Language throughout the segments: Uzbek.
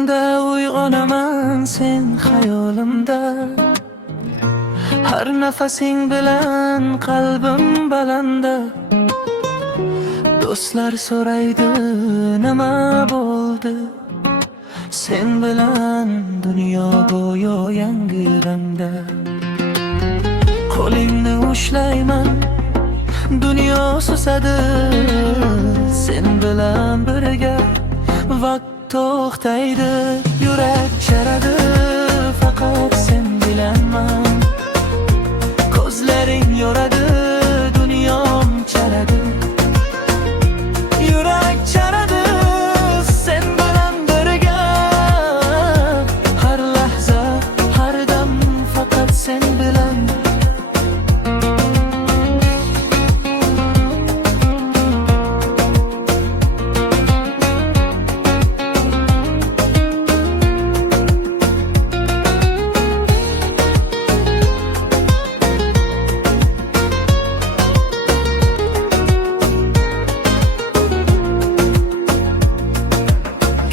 tongda uyg'onaman sen xayolimda. Har nafasing bilan qalbim balanda. Do'stlar so'raydi nima bo'ldi, sen bilan dunyo go'yo yangi rangda. Qo'lingni ushlayman, dunyo susadi, sen bilan birga. Vaqt to'xtaydi, yurak charadi, faqat sen bilanman. Ko'zlaring yoradi, dunyom charadi. Yurak charadi, sen bilan birga. Har lahza, har dam faqat sen bilan.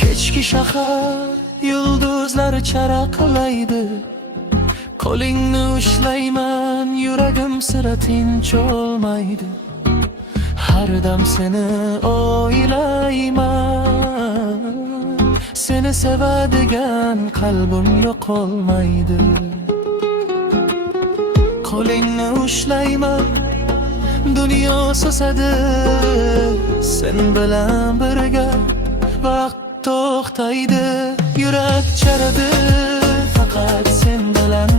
Kechki shahar yulduzlar charaqlaydi. Qo'lingni ushlayman, yuragim sira tinch olmaydi. Har dam seni o'ylayman, seni sevadigan qalbim yo'qolmaydi. Qo'lingni ushlayman, dunyo susadi, sen bilan birga. Vaqt to'xtaydi, yurak charadi, faqat sen bilan.